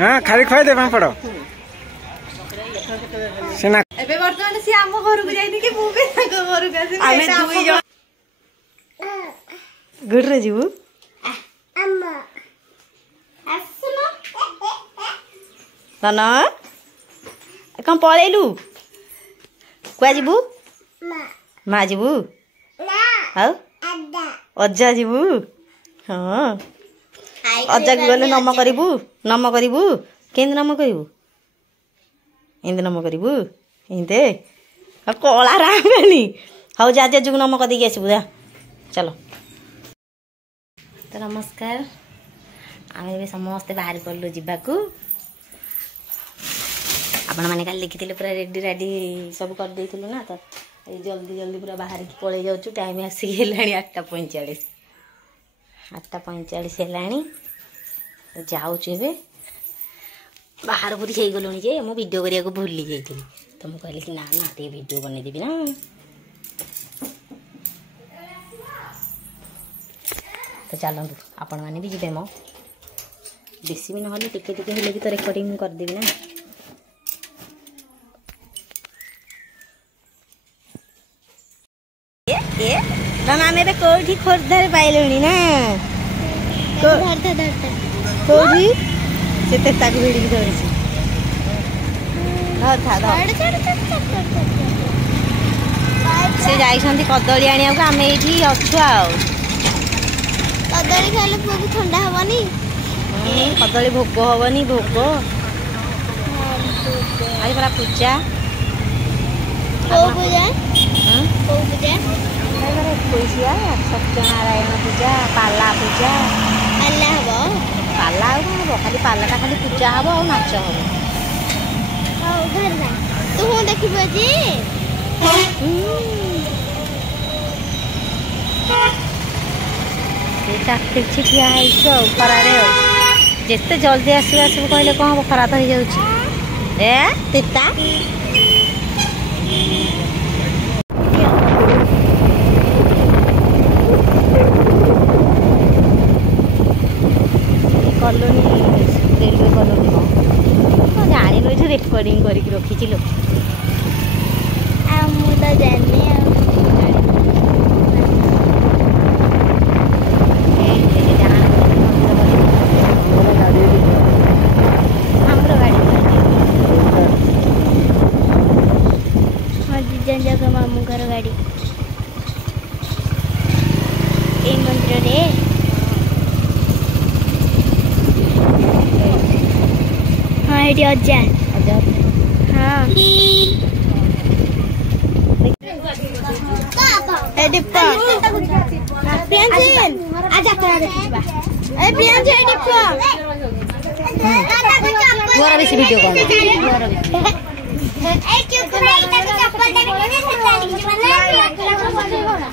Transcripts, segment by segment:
हाँ खाली खुआई दे पापड़ सीना एबे वर्तमान से आम घर को जाई कि मु बे घर को आसी आमे दुई जण गुड रे जीवु अम्मा आसनो नाना कम पळेलु कुआ जीवु माँ जीवु ना अज्जा जीवु हाँ अज्जा को गले नम करिबु केंद नम करिबु इंद नम करिबु इंदे कला रामनी हौ जा जुग नम कर देकी आसबु जा चलो तो नमस्कार आम समस्ते बाहर पड़लु जावाकू आपण मैंने कल लिखी पूरा रेडी रेडी सब कर देलु ना तो जल्दी जल्दी पूरा बाहर की पड़े जाऊँ टाइम आसिक है 8:45 है जाऊँ बाहर पूरी हो गलुणी जे मु वीडियो करिया को भूली जाइए तो मुझे कहली कि ना ना टे वीडियो बनईदेवी ना तो चलतु आपण मैंने भी जीवे मो बेसी भी ना टिके टिके हेले भी तो रेकर्डिंग करदेवी ना मामे कौटी खोर्धार पाइलुणी ना कौटी से भिड़ी धरी से जाइछंती कदली आनिया को आमे एठी अछु आ कदली खाइले पुआ को ठंडा हबनी कदली भोग हबनी भोग आज बड़ा पूजा को पूजा को पूजा पैसा सत्यनारायण पूजा पाला पूजा पाला हम पाला हम खाली पालाटा खाली पूजा हम और नाच हम तू हूँ देखिबु जी ठिया खरारे जिते जल्दी आसो आसो कहले कौन हम खरा तो हो जाता कॉलोनी रेलवे कॉलोनी को जानी ये रेकर्डिंग करके रखी लो मुझे जानी मामू घर गाड़ी ए मंदिर रे हाँ ये अज्जा हाँ ए डिप्पा प्रियांजन आजा करा देखिबा ए प्रियांजन ए डिप्पा मोरा बेसी वीडियो कर मोरा बेसी ए क्यों तो नहीं तक चप्पल दे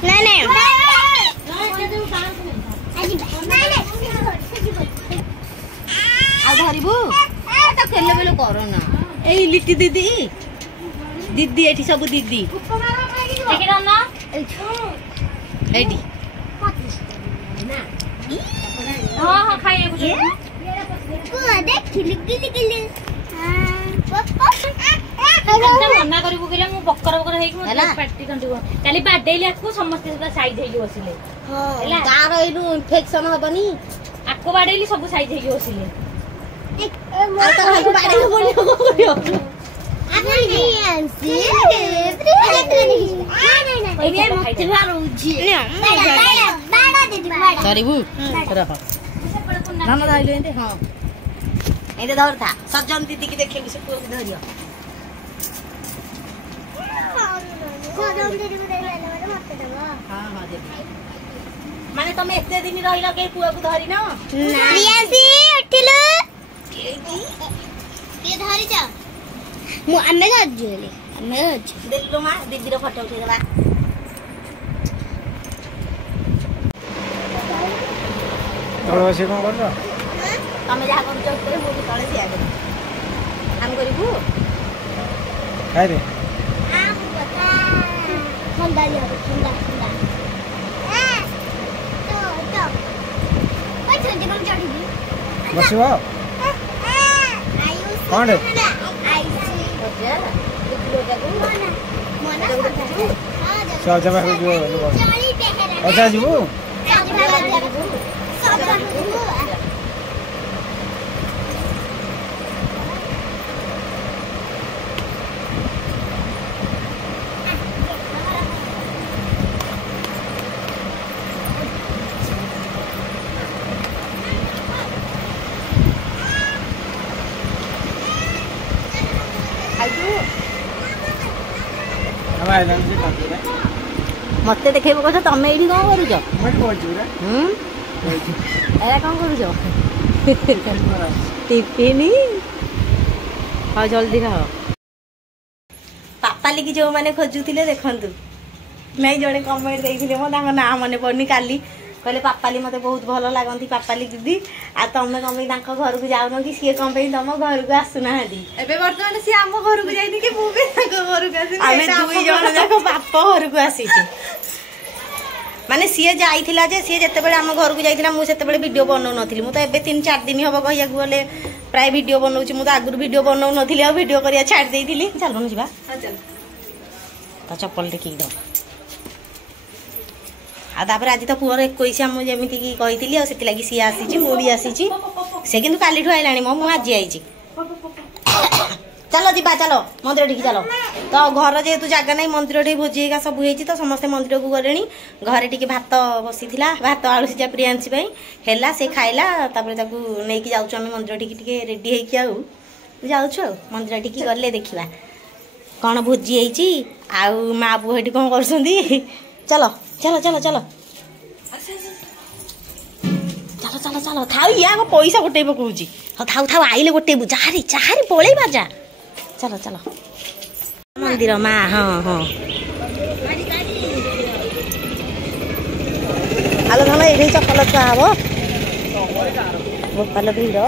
नहीं नहीं आ धरिबु तो खेले बेलो करो ना ए लिट्टी दीदी दीदी एठी सब दीदी देखि ना एडी हां हां खाइए को देख लिट्टी लिट्टी मना करू के मु बकर बकर हे पार्टी कंटिन्यू काली बाडेली आको समस्त साइड हे बसिले हला तार एनु इन्फेक्शन हबनी आको बाडेली सब साइड हे बसिले आ तो हाकु बाडेली बोली को करियो आपण नहीं आंसी नहीं मत मारूजी बाडा दीदी बाडा करिबु रह नाम दाइले एते हां एते धर था सज्जन दीदी की देखे से को धरियो सज्जन दीदी को देले मत देबो हां हां दीदी माने तुम एते दिन रहिला के पुआ को धरि न प्रियासी उठिलो के धरि जा मु आमे गजले आमे गज देलो मा दीदी रो फोटो उठे देबा तळे बसी कोन करछ तमे जा कर चौक करे मु तळे सिया दे हम करिबु खाइ रे आम बता ठंडा लिया ठंडा ठंडा तो ओइ छंदी कोन चढ़ी ବସିବ କ'ଣ ରେ ସେ ଅଜା ପାଖକୁ ଯିବ ଅଜା ଯିବୁ मत देखे कह तुम ये कौन करुच कौन करुच टिफिन हाँ जल्दी खाओ पापाली की जो मैंने खोजुले देखु नहीं जड़े कमेंट देते मो ना मन पड़नी काली कहले पापाली मत बहुत भल लगती पापाली दीदी आ तुम कम घर को जाऊन कि सी कम तुम घर को आसुना बर्तमान सी आम घर को जाइए कि मुझे घर को आम दुई जन जाक बाप घर को आसी माने सी जाइला जे सी जिते आम घर को जाइला मुझे वीडियो बनाऊ नी मुझे 3-4 दिन हम कह गले प्राय वीडियो बनाऊँ मुझे आगुरी वीडियो बनाऊ नी आ वीडियो कर छाड़ देती चलून जा तो चप्पल टेक दो आपर आज तो पुअर 21 मुझे कही लगी सी आसी मुझे आसी से कि काली आईला मो आज आई चलो जीवा चलो मंदिर ठीक चलो तो घर जेहेतु जगह नहीं मंदिर टे भोजी सब हो तो समस्ते मंदिर को गले घरे टी भात बसी भात आलू सीझा प्रियांशी है से खाइला नहीं जाऊँ आम मंदिर टी रेडी हो जाऊँ मंदिर टी गले देखा कौन भोजी आउ माँ पुह ये कौन कर चलो चलो चलो चलो चलो चलो चलो थाऊ या पैसा गोटे पकाऊँ हाँ थाऊ थाऊ आइले गोटे चाहारी चाहारी पलैबा जा चलो चलो मंदिर माँ हाँ हाँ आलो धन ये चप्पल छुआ हम गोपाल भीड़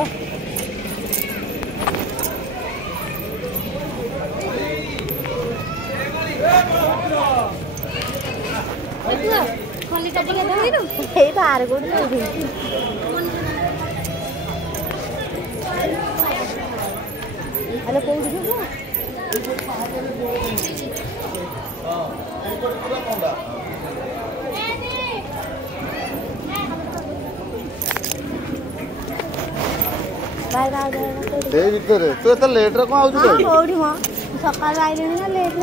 बाहर को हेलो कौन तू एत लेट रे कौन सका ना लेट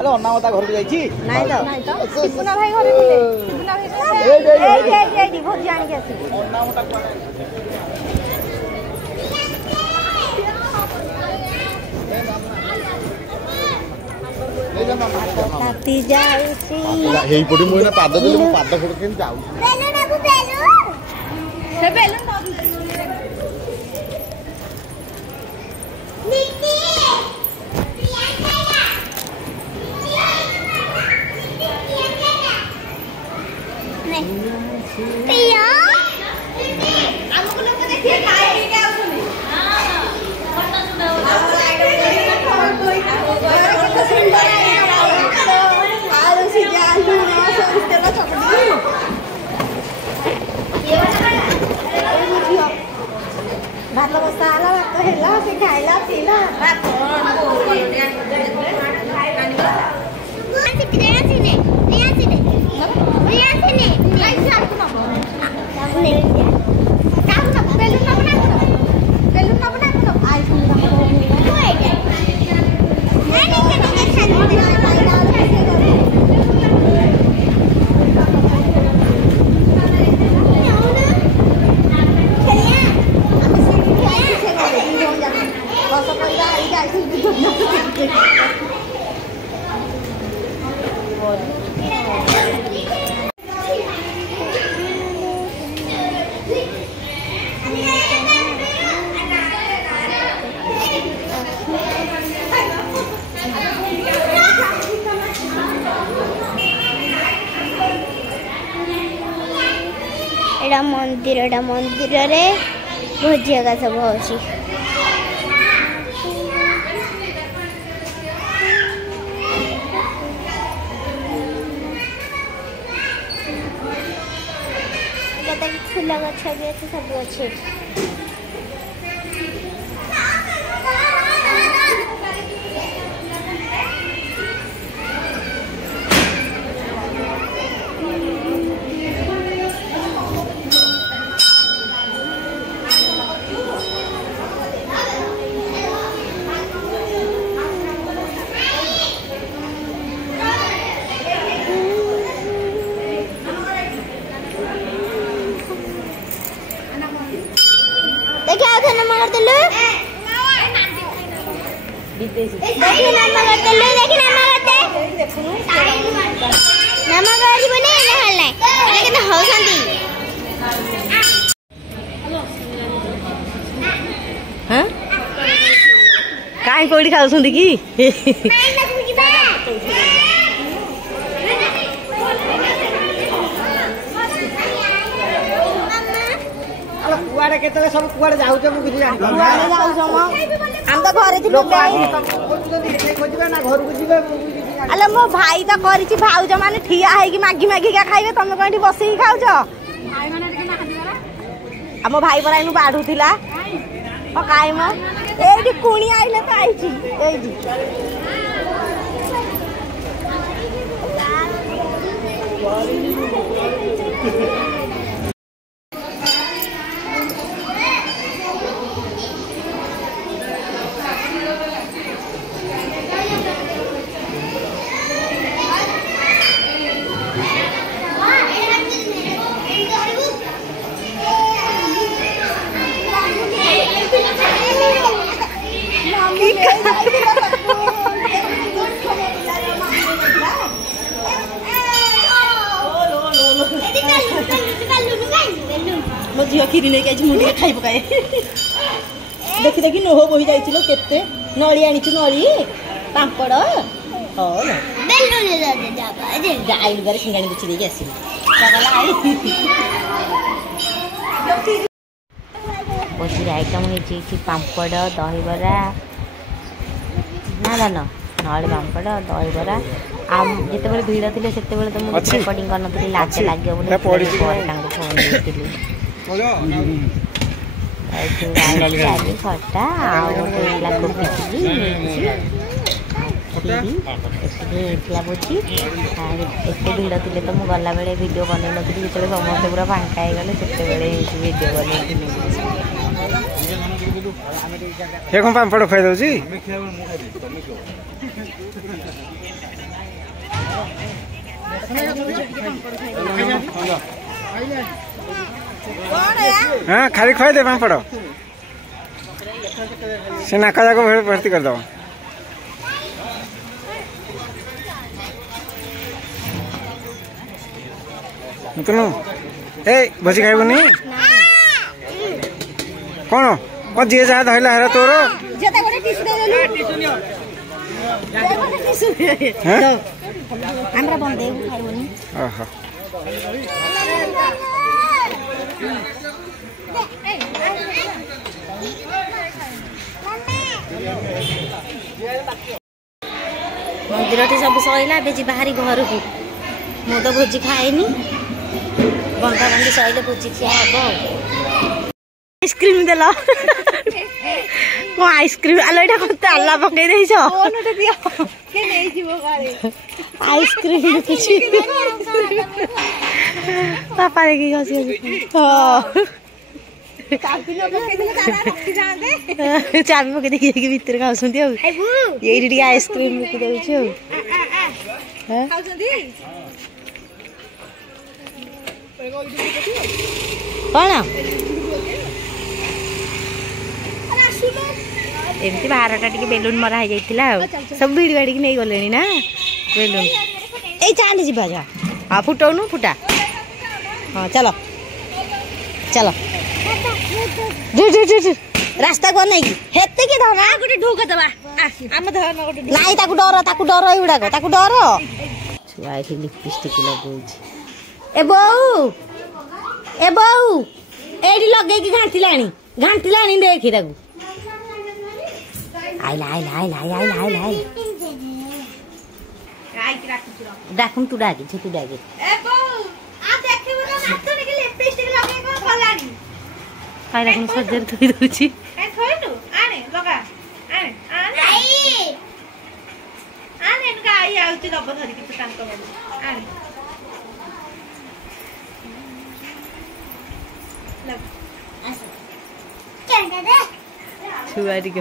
अरे अन्ना मता घर को जाइछि नहीं तो सिपुना भाई घरे थिले सिपुना भाई ए भोज जान के आसी अन्ना मता ताती जाउसी हेई पडी मोइना पाद देले मो पाद फोड़ केन जाउ बेलून बाबू बेलून से बेलून निक्की पिया हमको लोग देखिए खाए पी के आउछनी हां फोटो सुनाओ कितना सुंदर है आलू सी जालू ना सब तेल चटनी ये वाला भात बसा आला भात हेला से खाइला पीला भात मंदिर रे भोजी का सब होची କେତେ ଫୁଲ ଗଛ ବି ଅଛି ସବୁ ଅଛି कहीं कौड़ी खाऊ कि कुआड़े केतले सब कुआड़े जाउछ मु किछि जानि कुआड़े जाउछ म हम तो घरे थिलु खोजबे ना घर को जिबे अले मो भाई त करिछि भाउज माने ठिया हेकी मागी मागी का खाइबे तमे कोठी बसी खाउछ भाई माने के ना खादिबरा हम भाई परा इनु बाढुथिला ओ काई म एठी कुणी आइले त आइछि एठी मो झियो खीरी नहीं खाई मुझे खाई पकाए देखी देखी नोह बोही जाइछिलो केते नळी आनिछु नळी पांपड़ हो गाई लुगारे सिंगाणी बुची देकी आसी बसी आइटम होइछि पांपड़ दही बरा ना ना ना नळी पांपड़ दही बरा आम जिते बेले भीड़ थिले सेते बेले तो मु रिकॉर्डिंग करन थली लाज लाग्यो बोले पर टांग फोन देतिली खटा आला कोपी बुझी एत भिड़ थे तो मुझे गला बेले वीडियो बन नी जो समस्त पूरा फांका हो गले से वीडियो बन पापड़ खाई दौची हाँ खाली खुआ दे पापड़ से नाका जाक भर्ती कर दो ए भोजी खाइबुनी कौन कौन जी जहाँ धरला है तोर मंदिर सब सैला बेजी बाहरी घर को मु तो भोजी खाएनी बंधा बंधी सैले भोजी खिया हम आइसक्रीम देल कौन आइसक्रीम आलो ये कत आल्ला पकई देछ आइसक्रीम पापा देखी हसी चाबी पकई देखी भितर खाऊँ ये आइसक्रीम बिकी दे कौन एमती 12टा टी बेलून मरा हो जाता सब भिड़ी बाड़ी नहीं गले ना बेलून ये चाली जी जा हाँ फुटाऊनु फुटा हाँ चलो चलो रास्ता को नहीं हेते के धना गोटे ढोक दबा आम धर गोटे नाही ताकू डर एगुड़ाक ताकू डर छुआ ये लिपस्टिक लगौ ए बऊ एडी लगे की घांटिलाणी देखी ताकू आइला डाकुम तू डाके छे तू डाके ए बऊ आ देखिबो ना नातो ने के लिपस्टिक ଖାଇଲା କଣ ସଜରେ ଥୋଇ ଦଉଛି ଥୋଇଲୁ ଆଣେ ଲଗା ଆଣେ ଆଣେ ଆଣେ ଗାଈ ଆଉଛି ଦବ ଧରିକି ତୁ ତାଙ୍କ ବାବୁ ଆଣେ ଛୁଆ ଟିକେ